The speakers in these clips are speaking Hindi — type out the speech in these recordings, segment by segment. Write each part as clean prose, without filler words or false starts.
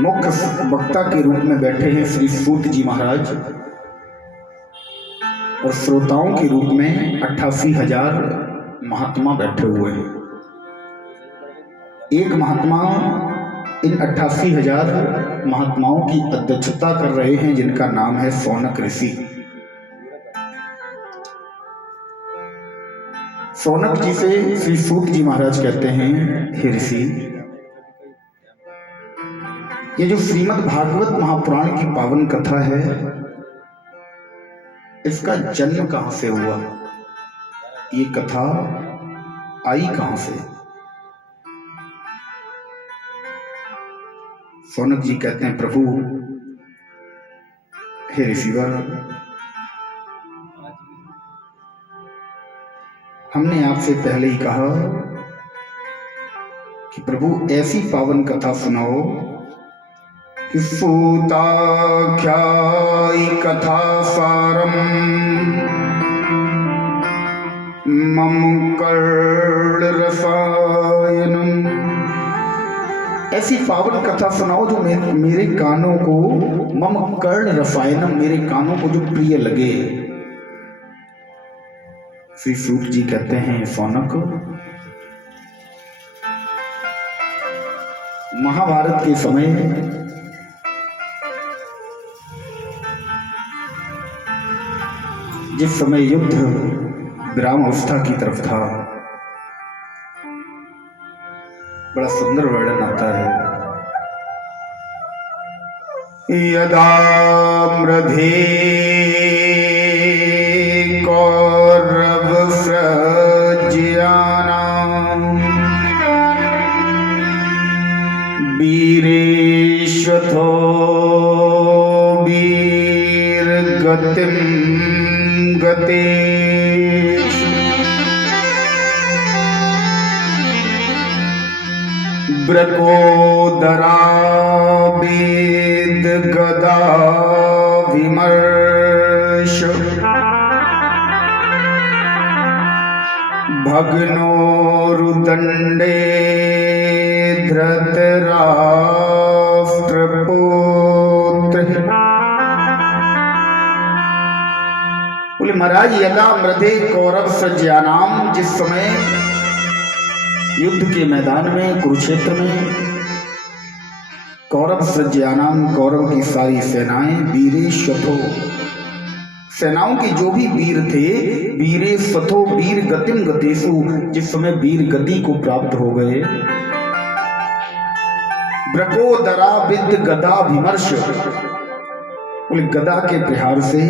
मुख्य वक्ता के रूप में बैठे हैं श्री सूत जी महाराज और श्रोताओं के रूप में 88,000 महात्मा बैठे हुए हैं। एक महात्मा इन 88,000 महात्माओं की अध्यक्षता कर रहे हैं, जिनका नाम है सौनक ऋषि। सौनक जी से श्री सूत जी महाराज कहते हैं, हे ऋषि, ये जो श्रीमद् भागवत महापुराण की पावन कथा है, इसका जन्म कहां से हुआ? ये कथा आई कहां से? सौनक जी कहते हैं, प्रभु, हे ऋषिवर, हमने आपसे पहले ही कहा कि प्रभु ऐसी पावन कथा सुनाओ कि सूताख्यायी कथा सारम मम कर्ण रसायनम। ऐसी पावन कथा सुनाओ जो मेरे कानों को, मम कर्ण रसायनम, मेरे कानों को जो प्रिय लगे। श्री सूत जी कहते हैं, सौनक, महाभारत के समय जिस समय युद्ध विराम अवस्था की तरफ था, बड़ा सुंदर वर्णन आता है। यदा मृधे कौरव सृज्यानां वीरेश्वतो वीरगतिं गतेषु ब्रकोदरा वेद गदा विमर्श भग्नोरुदंडे धृतराष्ट्रपुत्र। बोले महाराज, यदा मृधे कौरव सृज्यानाम, जिस समय युद्ध के मैदान में, कुरुक्षेत्र में, कौरव सृज्यानाम, कौरव की सारी सेनाएं, वीरेश्वतो, सेनाओं के जो भी वीर थे, वीरे स्वथो वीर गतिम गतेषु, जिस समय वीर गति को प्राप्त हो गए, ब्रकोदरा विद गदा विमर्श, बोले गदा के प्रहार से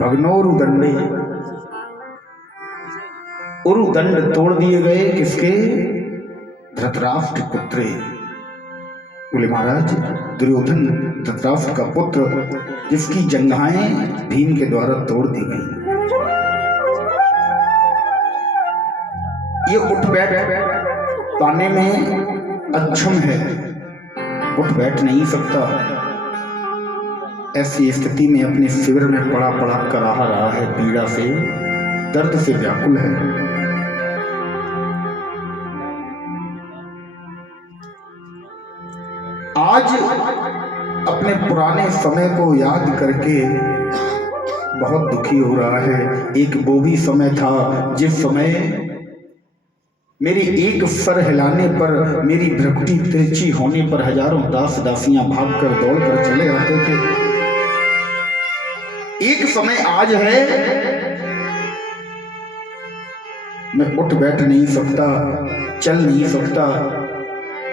भग्नोरुदंडे, उरुदंड तोड़ दिए गए। किसके? धृतराष्ट्र पुत्रे। बोले महाराज, दुर्योधन धृतराष्ट्र का पुत्र, जिसकी जंघाएं भीम के द्वारा तोड़ दी गई। ये उठ बैठ पाने में अक्षम है, उठ बैठ नहीं सकता। ऐसी स्थिति में अपने शिविर में पड़ा पड़ा कराह रहा है, पीड़ा से, दर्द से व्याकुल है। आज अपने पुराने समय को याद करके बहुत दुखी हो रहा है। एक वो भी समय था जिस समय मेरी एक सर हिलाने पर, मेरी भ्रकुटी तिरछी होने पर हजारों दास दासियां भागकर दौड़कर चले आते थे। एक समय आज है, मैं उठ बैठ नहीं सकता, चल नहीं सकता।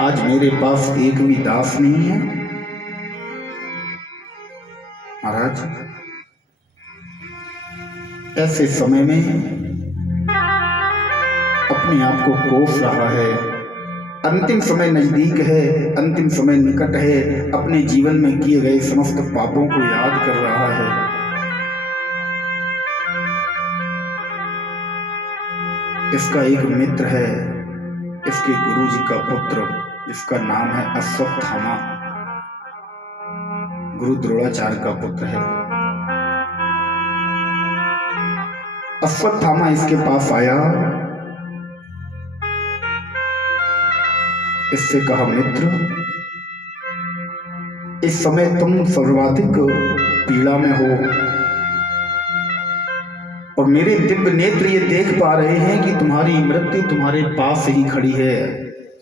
आज मेरे पास एक भी दास नहीं है। महाराज, ऐसे समय में अपने आप को कोस रहा है। अंतिम समय नजदीक है, अंतिम समय निकट है। अपने जीवन में किए गए समस्त पापों को याद कर रहा है। इसका एक मित्र है, इसके गुरुजी का पुत्र, जिसका नाम है अश्वत्थामा, गुरु द्रोणाचार्य का पुत्र है। अश्वत्थामा इसके पास आया इससे कहा, मित्र, इस समय तुम सर्वाधिक पीड़ा में हो और मेरे दिव्य नेत्र ये देख पा रहे हैं कि तुम्हारी मृत्यु तुम्हारे पास ही खड़ी है,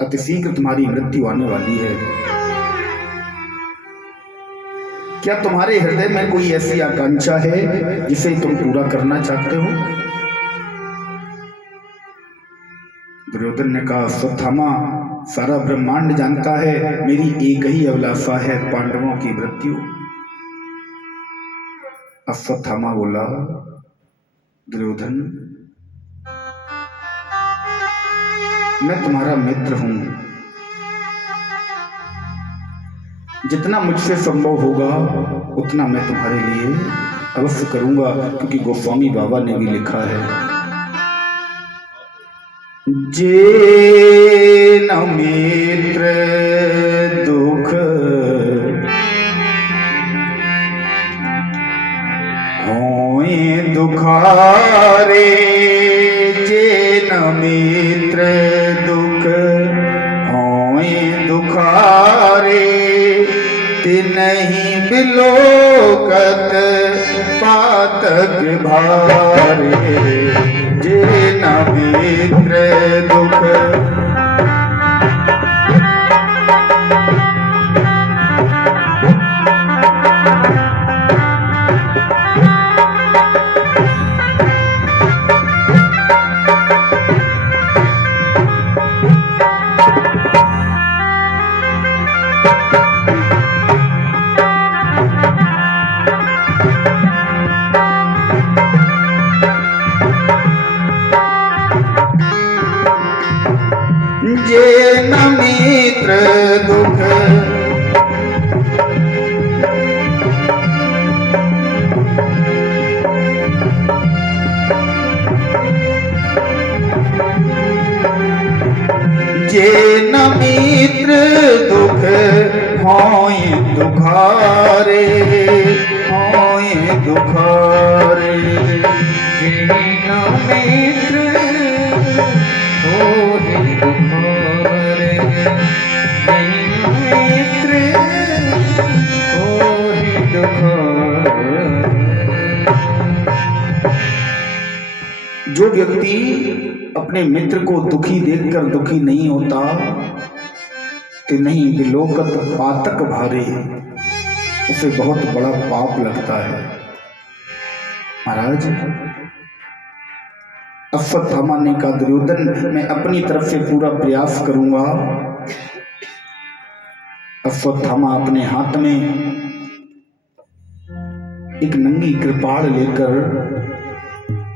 अतिशीघ्र तुम्हारी मृत्यु आने वाली है। क्या तुम्हारे हृदय में कोई ऐसी आकांक्षा है जिसे तुम पूरा करना चाहते हो? दुर्योधन ने कहा, अश्वत्थामा, सारा ब्रह्मांड जानता है मेरी एक ही अभिलाषा है, पांडवों की मृत्यु। अश्वत्थामा बोला, दुर्योधन, मैं तुम्हारा मित्र हूं, जितना मुझसे संभव होगा उतना मैं तुम्हारे लिए अवश्य करूंगा, क्योंकि गोस्वामी बाबा ने भी लिखा है, जे न मित्र दुख होए दुखारे, जे न मित्र दुख होए दुखारे, तिनहि बिलोकत पातक भारे, जे न मित्र दुख। जे न मित्र दुख जे न मित्र दुख होए दुखारे, होए दुखारे, जे न मित्र होए दुखारे, जे न मित्र होए दुखारे। जो व्यक्ति अपने मित्र को दुखी देखकर दुखी नहीं होता, कि नहीं बिलोकत पातक भारे, उसे बहुत बड़ा पाप लगता है। महाराज, अश्वत्थामा ने कहा, दुर्योधन, मैं अपनी तरफ से पूरा प्रयास करूंगा। अश्वत्थामा अपने हाथ में एक नंगी कृपाण लेकर,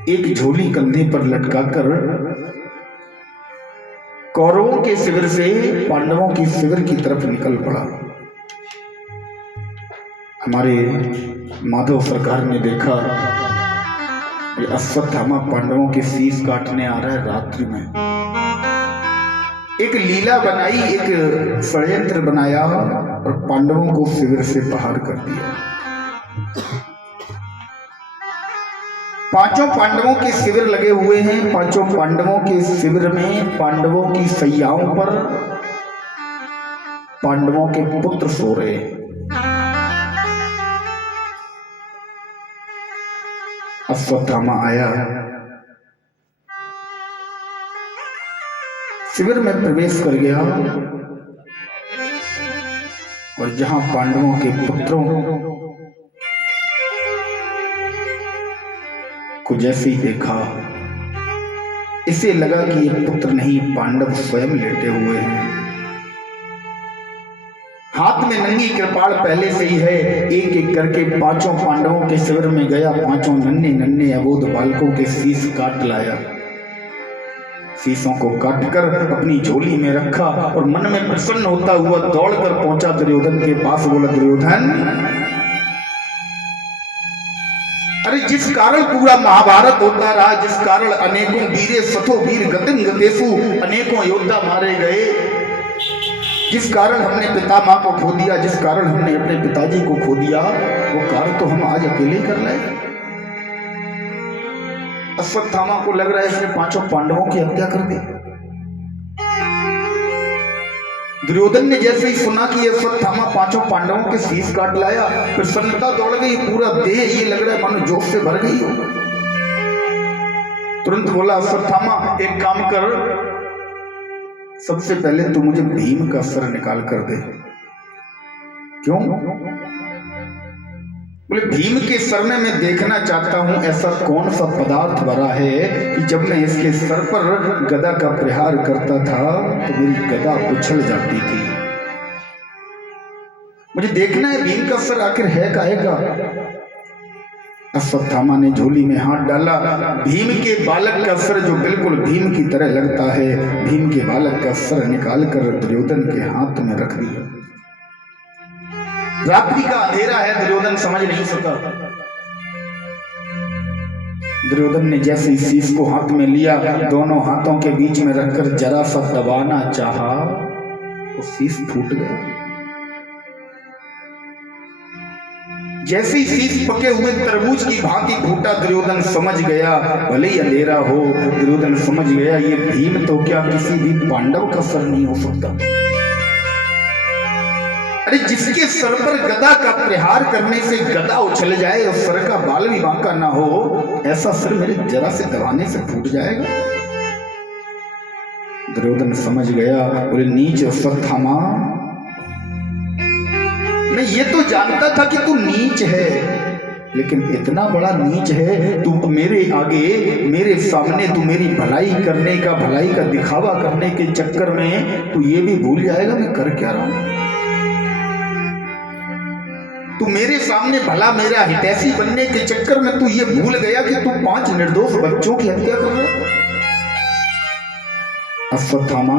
एक झोली कंधे पर लटकाकर कौरवों के शिविर से पांडवों के शिविर की तरफ निकल पड़ा। हमारे माधव सरकार ने देखा कि अश्वत्थामा पांडवों के शीश काटने आ रहा है रात्रि में। एक लीला बनाई, एक षड्यंत्र बनाया और पांडवों को शिविर से बाहर कर दिया। पांचों पांडवों के शिविर लगे हुए हैं। पांचों पांडवों के शिविर में पांडवों की सैयाओं पर पांडवों के पुत्र सो रहे हैं। अश्वत्थामा आया, शिविर में प्रवेश कर गया और जहां पांडवों के पुत्रों को जैसे ही देखा, इसे लगा कि ये पुत्र नहीं, पांडव स्वयं लेटे हुए हैं। हाथ में नंगी कृपाण पहले से ही है। एक एक करके पांचों पांडवों के शिविर में गया, पांचों नन्हे नन्हे अबोध बालकों के शीश काट लाया। शीशों को काटकर अपनी झोली में रखा और मन में प्रसन्न होता हुआ दौड़कर पहुंचा दुर्योधन के पास। बोला, दुर्योधन, अरे जिस कारण पूरा महाभारत होता रहा, जिस कारण अनेकों वीरे सथो वीर गतिम गतेषु, अनेकों योद्धा मारे गए, जिस कारण हमने पिता मां को खो दिया, जिस कारण हमने अपने पिताजी को खो दिया, वो कारण तो हम आज अकेले कर रहे। अश्वत्थामा को लग रहा है इसने पांचों पांडवों की हत्या कर दी। दुर्योधन ने जैसे ही सुना कि ये अश्वत्थामा पांचों पांडवों के शीश काट लाया, प्रसन्नता दौड़ गई, पूरा देह ये लग रहा है मानो जोश से भर गई हो। तुरंत बोला अश्वत्थामा एक काम कर, सबसे पहले तू मुझे भीम का सर निकाल कर दे। क्यों? बोले भीम के सर में मैं देखना चाहता हूं ऐसा कौन सा पदार्थ भरा है कि जब मैं इसके सर पर गदा का प्रहार करता था तो मेरी गदा उछल जाती थी। मुझे देखना है भीम का सर आखिर है काहे का। अश्वत्थामा ने झोली में हाथ डाला, भीम के बालक का सर जो बिल्कुल भीम की तरह लगता है, भीम के बालक का सर निकालकर दुर्योधन के हाथ में रख दिया। रात्रि का अंधेरा है, दुर्योधन समझ नहीं सका। दुर्योधन ने जैसे इस शीश को हाथ में लिया, दोनों हाथों के बीच में रखकर जरा सा दबाना चाहा, वो शीश फूट गया। जैसे ही शीश पके हुए तरबूज की भांति फूटा, दुर्योधन समझ गया, भले ही अंधेरा हो, दुर्योधन समझ गया ये भीम तो क्या किसी भी पांडव का सर नहीं हो सकता। अरे जिसके सर पर गदा का प्रहार करने से गदा उछल जाए और सर का बाल भी बांका ना हो, ऐसा सर मेरे जरा से दबाने से फूट जाएगा। दुर्योधन समझ गया, बोले नीच अश्वत्थामा, मैं ये तो जानता था कि तू नीच है, लेकिन इतना बड़ा नीच है तू मेरे आगे, मेरे सामने तू मेरी भलाई करने का, भलाई का दिखावा करने के चक्कर में तू ये भी भूल जाएगा मैं कर क्या रहा हूं। तू मेरे सामने भला मेरा हितैषी बनने के चक्कर में तू ये भूल गया कि तू 5 निर्दोष बच्चों की हत्या कर रहा है। अश्वत्थामा,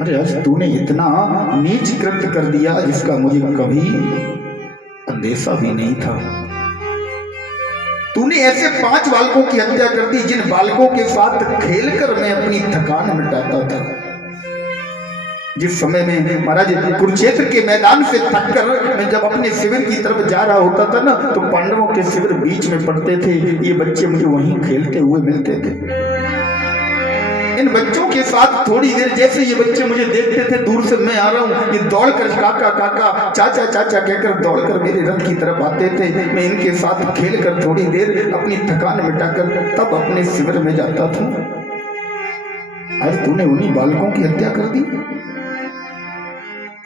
अरे आज तूने इतना नीच कृत्य कर दिया जिसका मुझे कभी अंदेशा भी नहीं था। तूने ऐसे 5 बालकों की हत्या कर दी जिन बालकों के साथ खेलकर मैं अपनी थकान मिटाता था। जिस समय में महाराज कुरुक्षेत्र के मैदान से थककर मैं जब अपने शिविर की तरफ जा रहा होता था ना, तो पांडवों के शिविर बीच में पड़ते थे, ये बच्चे मुझे वहीं खेलते हुए मिलते थे। इन बच्चों के साथ थोड़ी देर जैसे ये बच्चे मुझे देखते थे दूर से मैं आ रहा हूँ, ये दौड़कर काका काका चाचा चाचा कहकर दौड़कर मेरे रथ की तरफ आते थे। मैं इनके साथ खेलकर थोड़ी देर अपनी थकान मिटाकर तब अपने शिविर में जाता था। आज तूने उन्हीं बालकों की हत्या कर दी।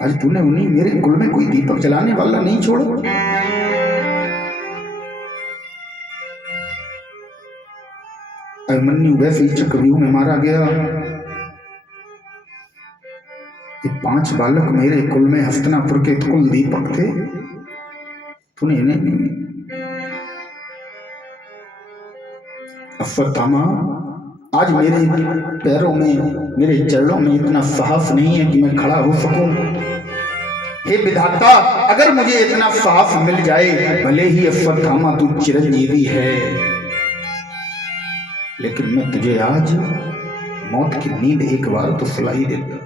आज तूने उन्हीं मेरे कुल में कोई दीपक जलाने वाला नहीं छोड़ा। अभिमन्यु वैसे ही चक्रव्यूह में मारा गया। ये 5 बालक मेरे कुल में हस्तिनापुर के कुल दीपक थे, तूने इन्हें नहीं। अश्वत्थामा, आज मेरे पैरों में, मेरे चरणों में इतना साहस नहीं है कि मैं खड़ा हो सकूं। हे विधाता, अगर मुझे इतना साहस मिल जाए, भले ही अश्वत्थामा तू चिरंजीवी है, लेकिन मैं तुझे आज मौत की नींद एक बार तो सुलाई देता।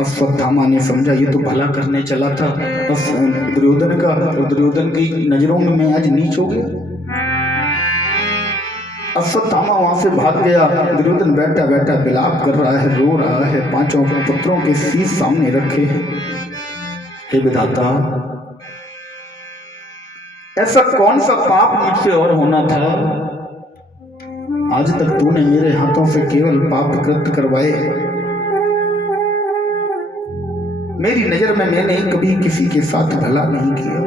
अश्वत्थामा ने समझा ये तो भला करने चला था बस दुर्योधन का, और दुर्योधन की नजरों में मैं आज नीच हो गया। अश्वत्थामा वहां से भाग गया। दुर्योधन बैठा बैठा विलाप कर रहा है, रो रहा है, 5 पुत्रों के शीश सामने रखे हैं। हे विधाता, ऐसा कौन सा पाप मुझसे और होना था? आज तक तूने मेरे हाथों से केवल पाप कृत्य करवाए। मेरी नजर में मैंने कभी किसी के साथ भला नहीं किया।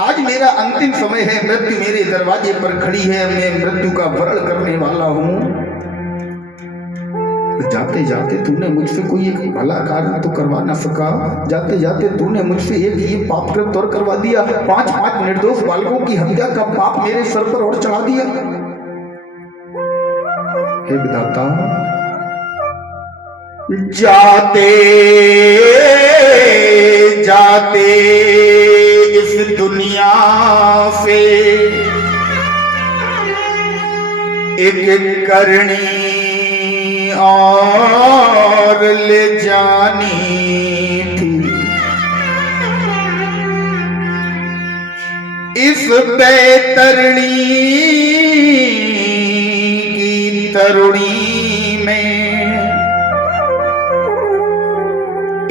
आज मेरा अंतिम समय है, मृत्यु मेरे दरवाजे पर खड़ी है, मैं मृत्यु का वरण करने वाला हूं। जाते जाते तूने मुझसे कोई एक भला कार्य तो करवा ना सका, जाते जाते तूने मुझसे एक ये पाप कृत्य और करवा दिया। 5 निर्दोष बालकों की हत्या का पाप मेरे सर पर और चढ़ा दिया। हे विधाता, जाते जाते इस दुनिया से एक करनी और ले जानी थी। इस बैतरणी की तरुणी में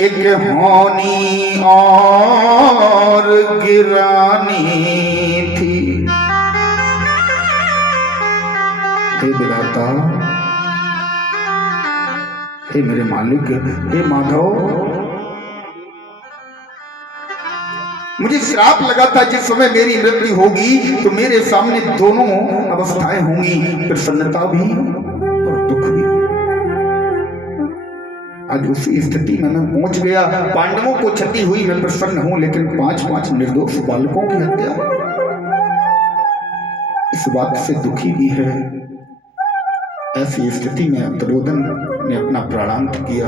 एक होनी और गिरानी थी। हे विधाता, हे मेरे मालिक, हे माधव, मुझे श्राप लगा था जिस समय मेरी मृत्यु होगी तो मेरे सामने दोनों अवस्थाएं होंगी, प्रसन्नता भी और दुख भी। आज उसी स्थिति में मैं पहुंच गया। पांडवों को क्षति हुई, मैं प्रसन्न हूं, लेकिन 5 निर्दोष बालकों की हत्या, इस बात से दुखी भी है। ऐसी स्थिति में दुर्योधन ने अपना प्राणांत किया।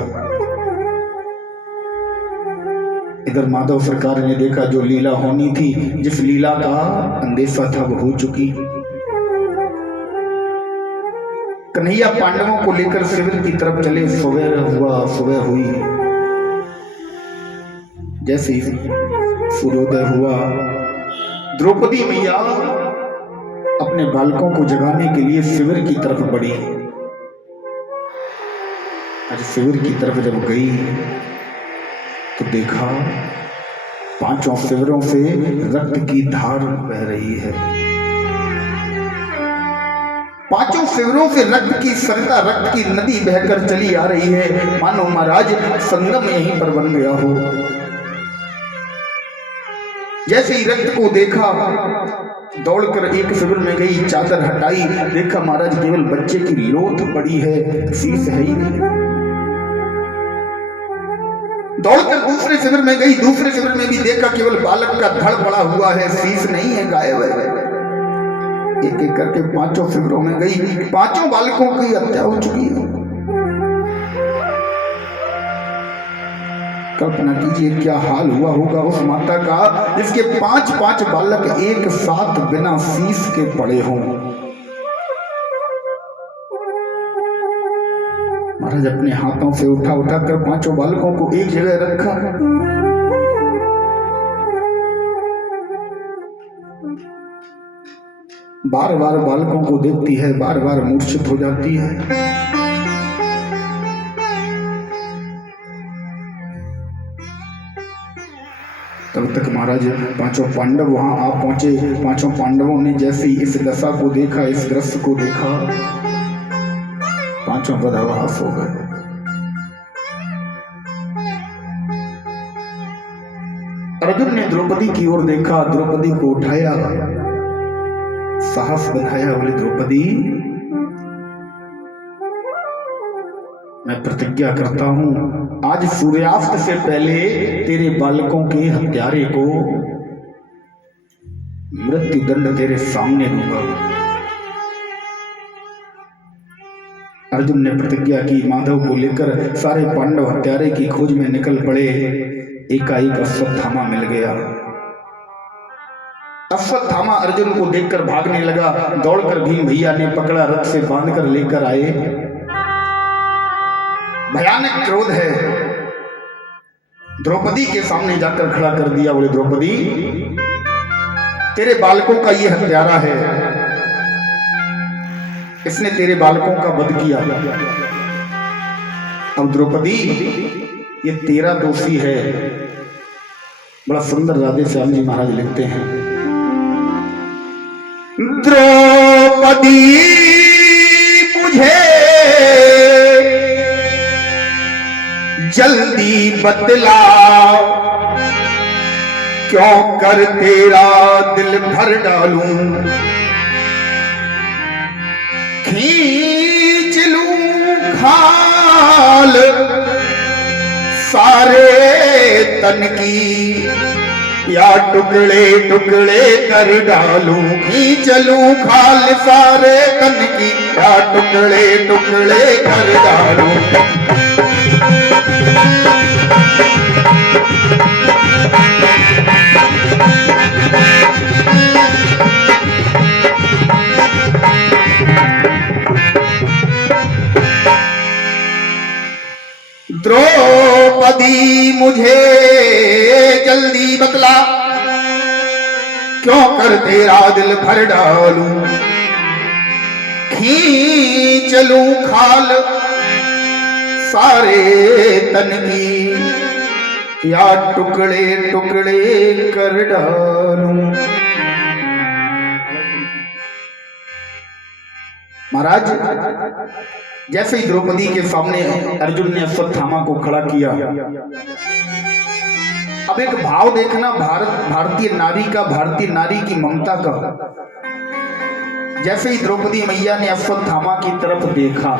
इधर माधव सरकार ने देखा जो लीला होनी थी, जिस लीला का अंदेशा था वो हो चुकी। कन्हैया पांडवों को लेकर शिविर की तरफ चले। सुबह हुई। जैसे ही सूर्योदय हुआ, द्रौपदी मैया अपने बालकों को जगाने के लिए शिविर की तरफ बढ़ी। आज शिविर की तरफ जब गई तो देखा 5 शिविरों से रक्त की धार बह रही है। 5 शिविरों से रक्त की सरिता, रक्त की नदी बहकर चली आ रही है, मानो महाराज संगम यहीं पर बन गया हो। जैसे ही रक्त को देखा, दौड़कर एक शिविर में गई, चादर हटाई, देखा महाराज केवल बच्चे की लोथ पड़ी है, शीश है ही नहीं। दौड़कर दूसरे शिविर में गई, दूसरे शिविर में भी देखा केवल बालक का धड़ पड़ा हुआ है, शीश नहीं है, गायब है। एक एक करके 5 शिविरों में गई, 5 बालकों की हत्या हो चुकी है। कल्पना कीजिए क्या हाल हुआ होगा उस माता का जिसके 5 बालक एक साथ बिना शीश के पड़े हों। महाराज अपने हाथों से उठा कर 5 बालकों को एक जगह रखा। बार बार बालकों को देखती है, बार बार मूर्छित हो जाती है। तब तक महाराज 5 पांडव वहां आ पहुंचे। 5 पांडवों ने जैसे इस दशा को देखा, इस दृश्य को देखा, 5 बदहवास हो गए। अर्जुन ने द्रौपदी की ओर देखा, द्रौपदी को उठाया, साहस बनाया, बोले द्रौपदी मैं प्रतिज्ञा करता हूं आज सूर्यास्त से पहले तेरे बालकों के हत्यारे को मृत्यु दंड तेरे सामने दूंगा। अर्जुन ने प्रतिज्ञा की। माधव को लेकर सारे पांडव हत्यारे की खोज में निकल पड़े। एकाएक अश्वत्थामा मिल गया। अश्वत्थामा अर्जुन को देखकर भागने लगा। दौड़कर भीम भैया ने पकड़ा, रथ से बांधकर लेकर आए। भयानक क्रोध है। द्रौपदी के सामने जाकर खड़ा कर दिया। बोले द्रौपदी तेरे बालकों का ये हत्यारा है, इसने तेरे बालकों का वध किया। अब द्रौपदी ये तेरा दोषी है। बड़ा सुंदर राधे श्याम जी महाराज लिखते हैं, द्रौपदी मुझे जल्दी बतला, क्यों कर तेरा दिल भर डालूं, खींच लूं खाल सारे तन की, या टुकड़े टुकड़े कर डालूं, खींच लूं खाल सारे तन की, या टुकड़े टुकड़े कर डालूं। द्रौपदी मुझे जल्दी बतला, क्यों कर तेरा दिल भर डालूं, खींच लूं खाल सारे तन की, या टुकड़े टुकड़े कर डालूं। महाराज, जैसे ही द्रौपदी के सामने अर्जुन ने अश्वत्थामा को खड़ा किया, अब एक भाव देखना भारतीय नारी का, भारतीय नारी की ममता का। जैसे ही द्रौपदी मैया ने अश्वत्थामा की तरफ देखा,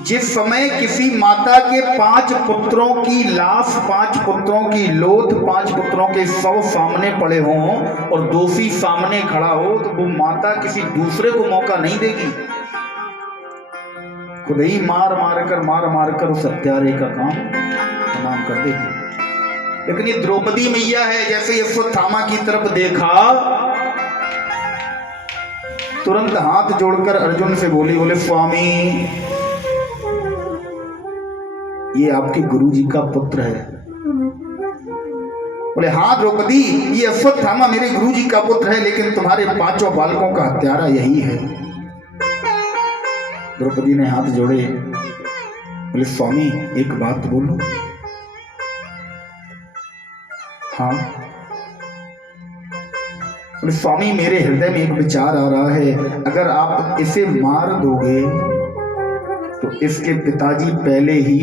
जिस समय किसी माता के 5 पुत्रों की लाश, 5 पुत्रों की लोथ, 5 पुत्रों के शव सामने पड़े हों और दोषी सामने खड़ा हो, तो वो माता किसी दूसरे को मौका नहीं देगी, खुद ही मार मार कर उस हत्यारे का काम तमाम कर देगी। लेकिन ये द्रौपदी मैया है, जैसे अश्वत्थामा की तरफ देखा, तुरंत हाथ जोड़कर अर्जुन से बोले स्वामी, ये आपके गुरुजी का पुत्र है। बोले हाँ द्रौपदी, ये अश्वत्थामा मेरे गुरुजी का पुत्र है, लेकिन तुम्हारे 5 बालकों का हत्यारा यही है। द्रौपदी ने हाथ जोड़े, बोले स्वामी एक बात बोलूं? हाँ। बोले स्वामी, मेरे हृदय में एक विचार आ रहा है, अगर आप इसे मार दोगे तो इसके पिताजी पहले ही